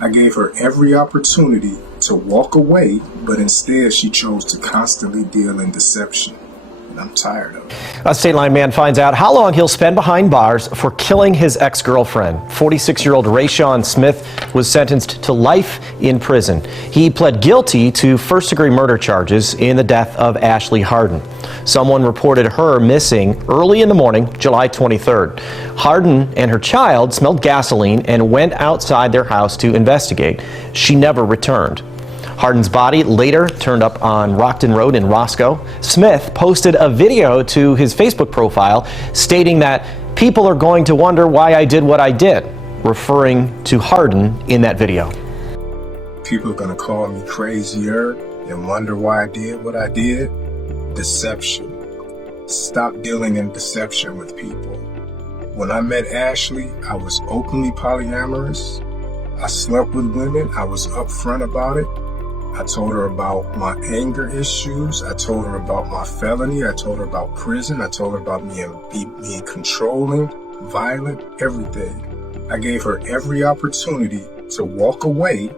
I gave her every opportunity to walk away, but instead she chose to constantly deal in deception. And I'm tired of it. A State Line man finds out how long he'll spend behind bars for killing his ex-girlfriend. 46-year-old Rayshawn Smith was sentenced to life in prison. He pled guilty to first-degree murder charges in the death of Ashley Hardin. Someone reported her missing early in the morning, July 23rd. Hardin and her child smelled gasoline and went outside their house to investigate. She never returned. Hardin's body later turned up on Rockford Road in Roscoe. Smith posted a video to his Facebook profile stating that people are going to wonder why I did what I did, referring to Hardin in that video. People are going to call me crazier and wonder why I did what I did. Deception. Stop dealing in deception with people. When I met Ashley, I was openly polyamorous. I slept with women. I was upfront about it. I told her about my anger issues. I told her about my felony. I told her about prison. I told her about me being controlling, violent, everything. I gave her every opportunity to walk away.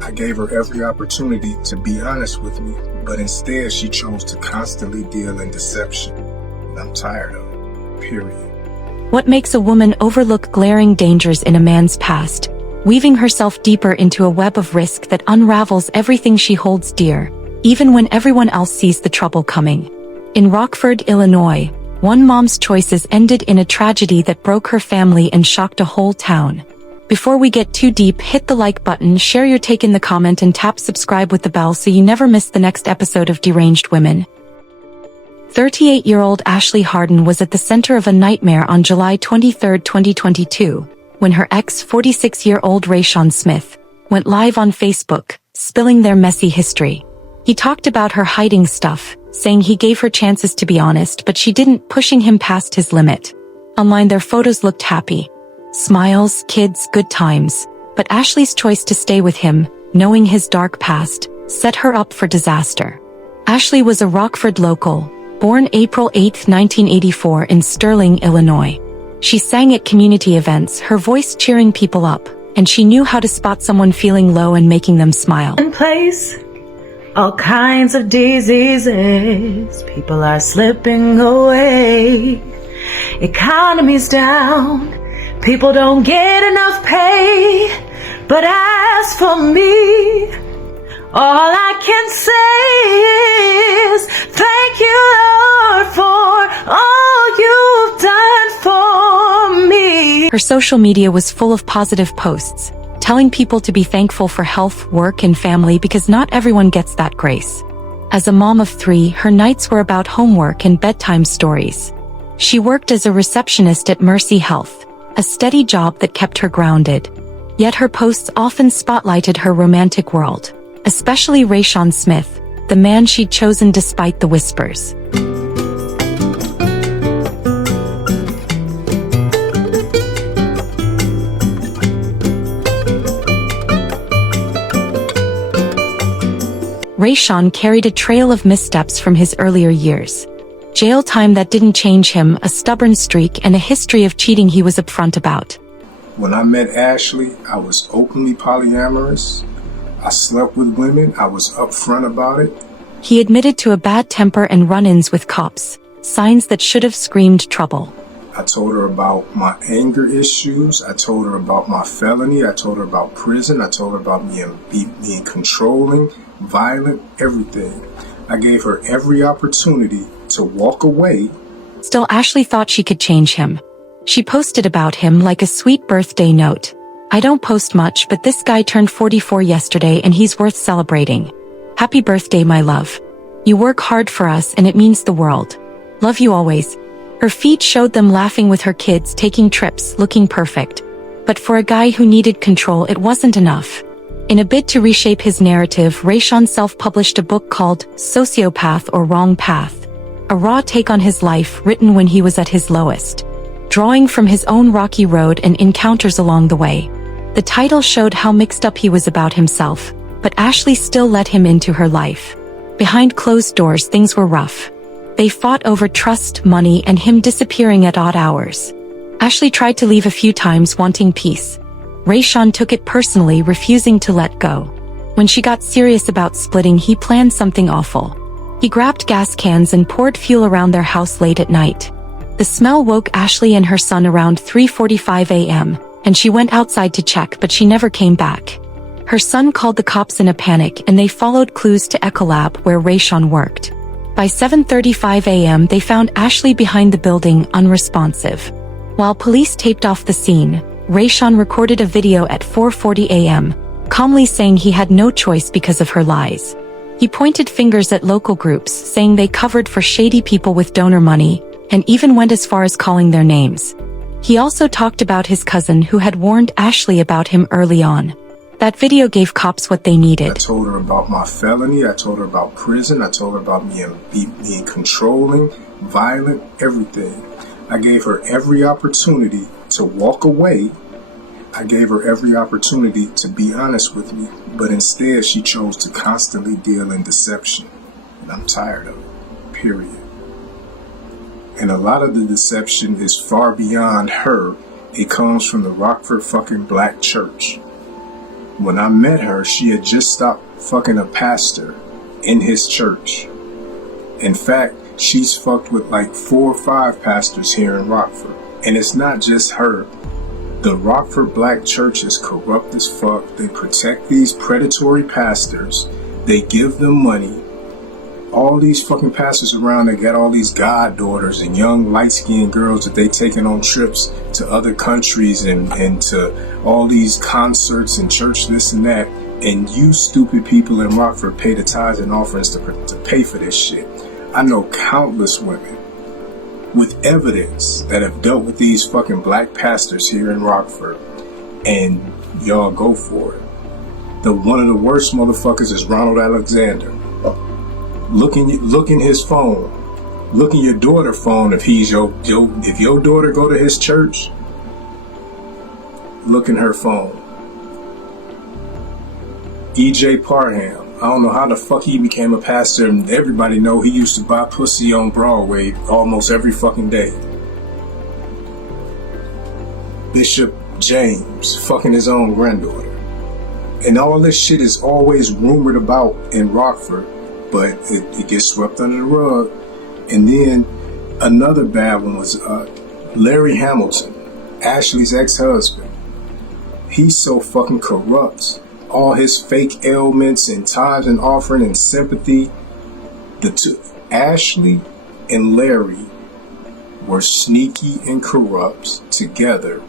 I gave her every opportunity to be honest with me, but instead she chose to constantly deal in deception. And I'm tired of it, period. What makes a woman overlook glaring dangers in a man's past, weaving herself deeper into a web of risk that unravels everything she holds dear, even when everyone else sees the trouble coming. In Rockford, Illinois, one mom's choices ended in a tragedy that broke her family and shocked a whole town. Before we get too deep, hit the like button, share your take in the comment, and tap subscribe with the bell so you never miss the next episode of Deranged Women. 38-year-old Ashley Hardin was at the center of a nightmare on July 23, 2022. When her ex, 46-year-old Rayshawn Smith, went live on Facebook, spilling their messy history. He talked about her hiding stuff, saying he gave her chances to be honest, but she didn't, pushing him past his limit. Online their photos looked happy. Smiles, kids, good times. But Ashley's choice to stay with him, knowing his dark past, set her up for disaster. Ashley was a Rockford local, born April 8, 1984 in Sterling, Illinois. She sang at community events, her voice cheering people up, and she knew how to spot someone feeling low and making them smile. In place, all kinds of diseases, people are slipping away. Economy's down, people don't get enough pay. But as for me, all I can say is thank you, Lord, for all you've done for me. Her social media was full of positive posts, telling people to be thankful for health, work, and family because not everyone gets that grace. As a mom of 3, her nights were about homework and bedtime stories. She worked as a receptionist at Mercy Health, a steady job that kept her grounded. Yet her posts often spotlighted her romantic world, especially Rayshawn Smith, the man she'd chosen despite the whispers. Rayshawn carried a trail of missteps from his earlier years. Jail time that didn't change him, a stubborn streak, and a history of cheating he was upfront about. When I met Ashley, I was openly polyamorous. I slept with women. I was upfront about it. He admitted to a bad temper and run-ins with cops, signs that should have screamed trouble. I told her about my anger issues. I told her about my felony. I told her about prison. I told her about being controlling, violent, everything. I gave her every opportunity to walk away. Still, Ashley thought she could change him. She posted about him like a sweet birthday note. I don't post much, but this guy turned 44 yesterday and he's worth celebrating. Happy birthday, my love. You work hard for us and it means the world. Love you always. Her feed showed them laughing with her kids, taking trips, looking perfect. But for a guy who needed control, it wasn't enough. In a bid to reshape his narrative, Rayshawn self-published a book called Sociopath or Wrong Path, a raw take on his life written when he was at his lowest, drawing from his own rocky road and encounters along the way. The title showed how mixed up he was about himself, but Ashley still let him into her life. Behind closed doors, things were rough. They fought over trust, money, and him disappearing at odd hours. Ashley tried to leave a few times, wanting peace. Rayshawn took it personally, refusing to let go. When she got serious about splitting, he planned something awful. He grabbed gas cans and poured fuel around their house late at night. The smell woke Ashley and her son around 3:45 a.m., and she went outside to check, but she never came back. Her son called the cops in a panic, and they followed clues to Ecolab, where Rayshawn worked. By 7:35 a.m., they found Ashley behind the building, unresponsive. While police taped off the scene, Rayshawn recorded a video at 4:40 a.m., calmly saying he had no choice because of her lies. He pointed fingers at local groups, saying they covered for shady people with donor money, and even went as far as calling their names. He also talked about his cousin who had warned Ashley about him early on. That video gave cops what they needed. I told her about my felony, I told her about prison, I told her about being controlling, violent, everything. I gave her every opportunity to walk away. I gave her every opportunity to be honest with me, but instead she chose to constantly deal in deception. And I'm tired of it, period. And a lot of the deception is far beyond her. It comes from the Rockford fucking black church. When I met her, she had just stopped fucking a pastor in his church. In fact, she's fucked with like 4 or 5 pastors here in Rockford. And it's not just her. The Rockford black church is corrupt as fuck. They protect these predatory pastors. They give them money. All these fucking pastors around, they got all these goddaughters and young light-skinned girls that they taking on trips to other countries and to all these concerts and church this and that. And you stupid people in Rockford pay the tithes and offerings to pay for this shit. I know countless women with evidence that have dealt with these fucking black pastors here in Rockford, and y'all go for it. One of the worst motherfuckers is Ronald Alexander. Look in his phone. Look in your daughter's phone if if your daughter go to his church. Look in her phone. E.J. Parham. I don't know how the fuck he became a pastor, and everybody know he used to buy pussy on Broadway almost every fucking day. Bishop James fucking his own granddaughter. And all this shit is always rumored about in Rockford, but it gets swept under the rug. And then another bad one was Larry Hamilton, Ashley's ex-husband. He's so fucking corrupt. All his fake ailments and tithes and offering and sympathy. Ashley and Larry were sneaky and corrupt together,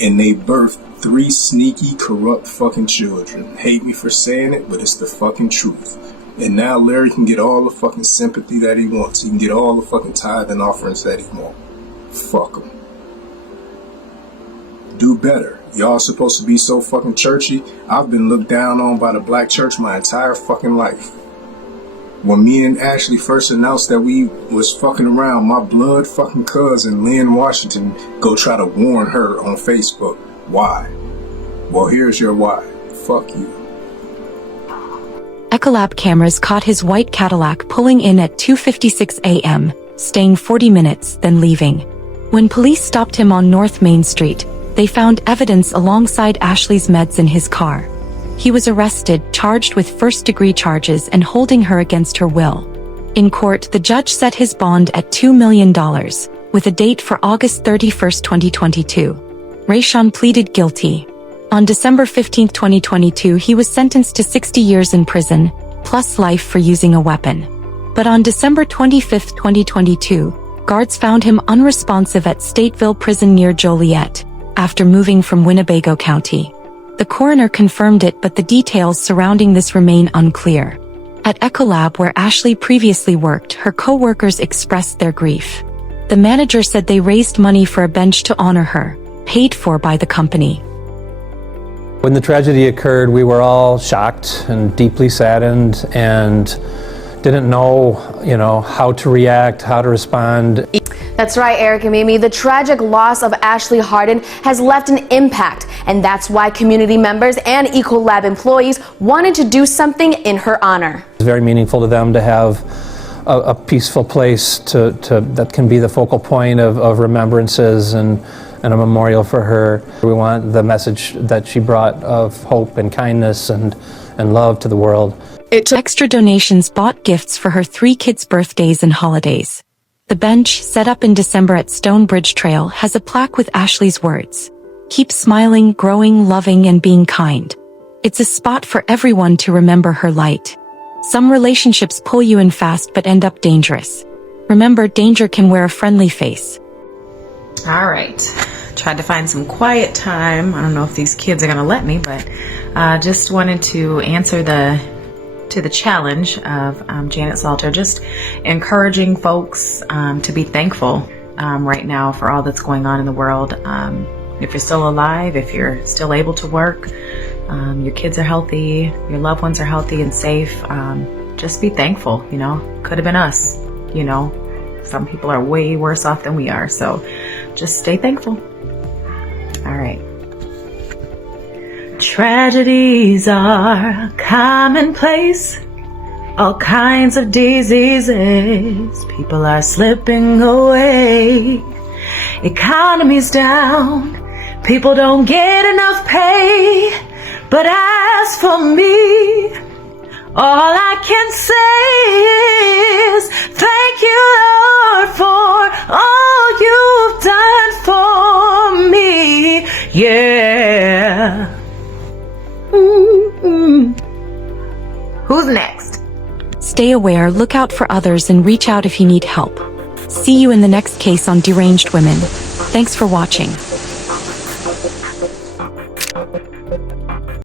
and they birthed 3 sneaky, corrupt fucking children. Hate me for saying it, but it's the fucking truth. And now Larry can get all the fucking sympathy that he wants. He can get all the fucking tithe and offerings that he wants. Fuck him. Do better. Y'all supposed to be so fucking churchy. I've been looked down on by the black church my entire fucking life. When me and Ashley first announced that we was fucking around, my blood fucking cousin Lynn Washington go try to warn her on Facebook. Why? Well, here's your why. Fuck you. Ecolab cameras caught his white Cadillac pulling in at 2:56 a.m., staying 40 minutes, then leaving. When police stopped him on North Main Street, they found evidence alongside Ashley's meds in his car. He was arrested, charged with first-degree charges and holding her against her will. In court, the judge set his bond at $2 million, with a date for August 31, 2022. Rayshawn pleaded guilty. On December 15, 2022, he was sentenced to 60 years in prison, plus life for using a weapon. But on December 25, 2022, guards found him unresponsive at Stateville Prison near Joliet, after moving from Winnebago County. The coroner confirmed it, but the details surrounding this remain unclear. At Ecolab, where Ashley previously worked, her co-workers expressed their grief. The manager said they raised money for a bench to honor her, paid for by the company. When the tragedy occurred, we were all shocked and deeply saddened and didn't know, how to react, how to respond. That's right, Eric and Mimi. The tragic loss of Ashley Hardin has left an impact, and that's why community members and Ecolab employees wanted to do something in her honor. It's very meaningful to them to have a peaceful place that can be the focal point of remembrances and and a memorial for her. We want the message that she brought of hope and kindness and love to the world. Extra donations bought gifts for her 3 kids' birthdays and holidays. The bench, set up in December at Stonebridge Trail, has a plaque with Ashley's words. Keep smiling, growing, loving, and being kind. It's a spot for everyone to remember her light. Some relationships pull you in fast but end up dangerous. Remember, danger can wear a friendly face. All right. Tried to find some quiet time. I don't know if these kids are going to let me, but just wanted to answer the challenge of Janet Salter, just encouraging folks to be thankful right now for all that's going on in the world. If you're still alive, if you're still able to work, your kids are healthy, your loved ones are healthy and safe, just be thankful. You know, could have been us. You know, some people are way worse off than we are, so just stay thankful. All right. Tragedies are commonplace, all kinds of diseases, people are slipping away, economy's down, people don't get enough pay, but as for me, all I can say is thank you, Lord, for all you've done for me, yeah. Who's next? Stay aware, look out for others, and reach out if you need help. See you in the next case on Deranged Women. Thanks for watching.